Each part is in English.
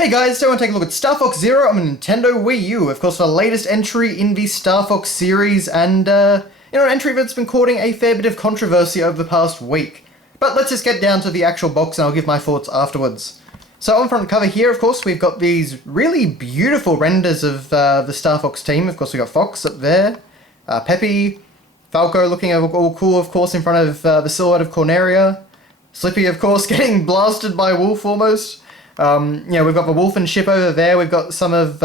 Hey guys, so I want to take a look at Star Fox Zero on the Nintendo Wii U, of course the latest entry in the Star Fox series, and an entry that's been courting a fair bit of controversy over the past week. But let's just get down to the actual box and I'll give my thoughts afterwards. So on front cover here, of course, we've got these really beautiful renders of the Star Fox team. Of course, we've got Fox up there, Peppy, Falco looking all cool, of course, in front of the silhouette of Corneria, Slippy, of course, getting blasted by Wolf almost. We've got the Wolfen ship over there, we've got some of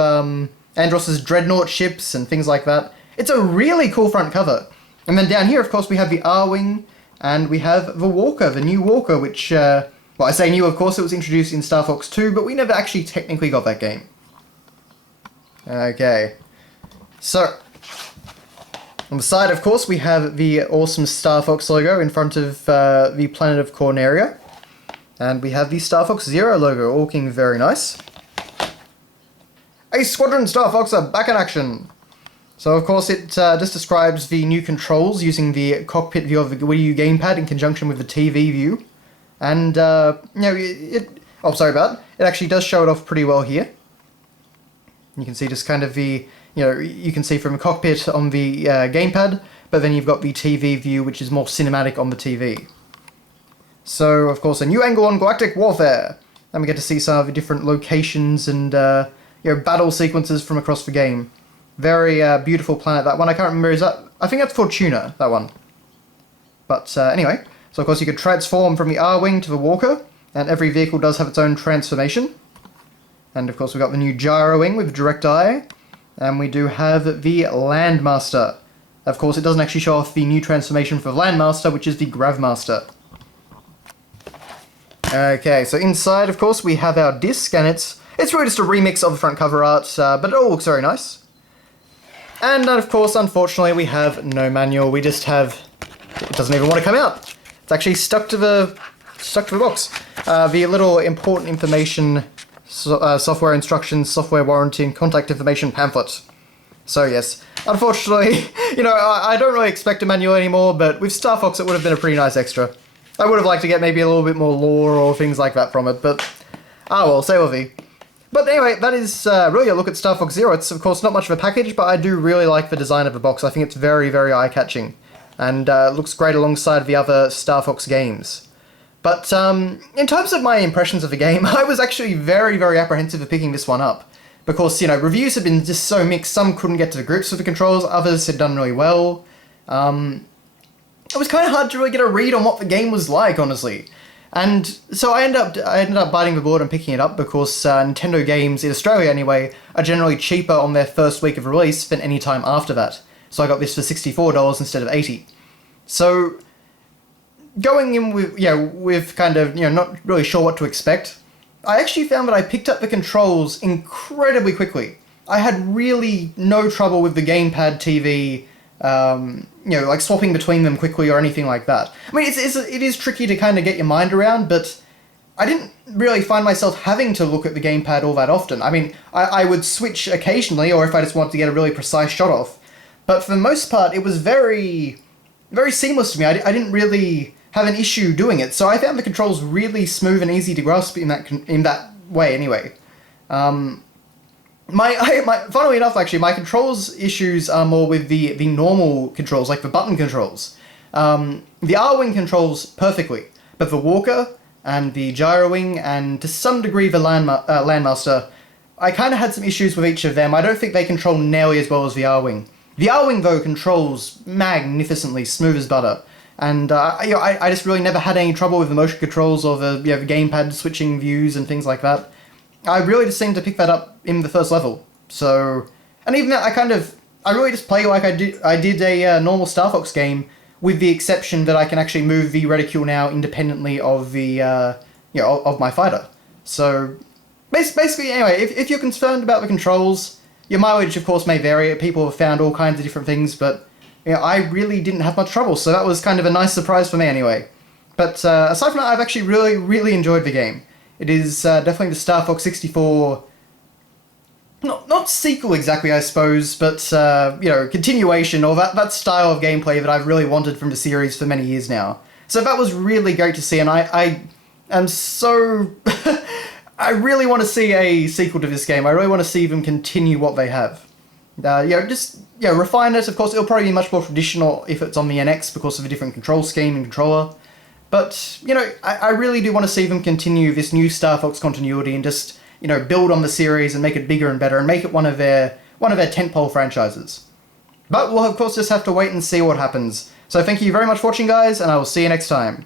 Andross's Dreadnought ships and things like that. It's a really cool front cover. And then down here, of course, we have the R-Wing, and we have the Walker, the new Walker, which, well, I say new, of course, it was introduced in Star Fox 2, but we never actually technically got that game. Okay. So, on the side, of course, we have the awesome Star Fox logo in front of the planet of Corneria. And we have the Star Fox Zero logo, all looking very nice. Ace Squadron Star Fox are back in action! So of course it just describes the new controls using the cockpit view of the Wii U gamepad in conjunction with the TV view. And, it actually does show it off pretty well here. You can see just kind of the, you can see from the cockpit on the gamepad, but then you've got the TV view, which is more cinematic on the TV. So, of course, a new angle on Galactic Warfare. And we get to see some of the different locations and, battle sequences from across the game. Very beautiful planet, that one. I can't remember, I think that's Fortuna, that one. But, anyway. So, of course, you could transform from the R-Wing to the Walker, and every vehicle does have its own transformation. And, of course, we've got the new Gyro Wing with Direct Eye. And we do have the Landmaster. Of course, it doesn't actually show off the new transformation for Landmaster, which is the Gravmaster. Okay, so inside, of course, we have our disc, and it's really just a remix of the front cover art, but it all looks very nice. And, of course, unfortunately, we have no manual. We just have... It doesn't even want to come out. It's actually stuck to the box. The little important information, software instructions, software warranty, and contact information pamphlet. So, yes, unfortunately, I don't really expect a manual anymore, but with Star Fox, it would have been a pretty nice extra. I would have liked to get maybe a little bit more lore or things like that from it, but well, say what be. But anyway, that is really a look at Star Fox Zero. It's, of course, not much of a package, but I do really like the design of the box. I think it's very, very eye-catching, and looks great alongside the other Star Fox games. But in terms of my impressions of the game, I was actually very, very apprehensive of picking this one up. Because, reviews have been just so mixed. Some couldn't get to the grips with the controls, others had done really well. It was kind of hard to really get a read on what the game was like, honestly. And so I ended up biting the bullet and picking it up because Nintendo games, in Australia anyway, are generally cheaper on their first week of release than any time after that. So I got this for $64 instead of $80. So going in with kind of, not really sure what to expect, I actually found that I picked up the controls incredibly quickly. I had really no trouble with the gamepad TV, like swapping between them quickly or anything like that. I mean, it is tricky to kind of get your mind around, but I didn't really find myself having to look at the gamepad all that often. I mean, I would switch occasionally, or if I just wanted to get a really precise shot off. But for the most part, it was very, very seamless to me. I didn't really have an issue doing it, so I found the controls really smooth and easy to grasp in that way anyway. Funnily enough, actually, my controls issues are more with the normal controls, like the button controls. The R-Wing controls perfectly, but the Walker and the Gyro Wing and to some degree the Landmaster, I kind of had some issues with each of them. I don't think they control nearly as well as the R-Wing. The R-Wing, though, controls magnificently, smooth as butter. And I just really never had any trouble with the motion controls or the gamepad switching views and things like that. I really just seemed to pick that up in the first level. So, and even that, I really just play like I did a normal Star Fox game, with the exception that I can actually move the reticule now independently of the of my fighter. So, basically, anyway, if you're concerned about the controls, your mileage of course may vary. People have found all kinds of different things, but I really didn't have much trouble. So that was kind of a nice surprise for me anyway. But aside from that, I've actually really, really enjoyed the game. It is definitely the Star Fox 64, not sequel exactly, I suppose, but, continuation, or that style of gameplay that I've really wanted from the series for many years now. So that was really great to see, and I am so... I really want to see a sequel to this game. I really want to see them continue what they have. Refine it. Of course, it'll probably be much more traditional if it's on the NX because of a different control scheme and controller. But, I really do want to see them continue this new Star Fox continuity and just, build on the series and make it bigger and better and make it one of their tentpole franchises. But we'll, of course, just have to wait and see what happens. So thank you very much for watching, guys, and I will see you next time.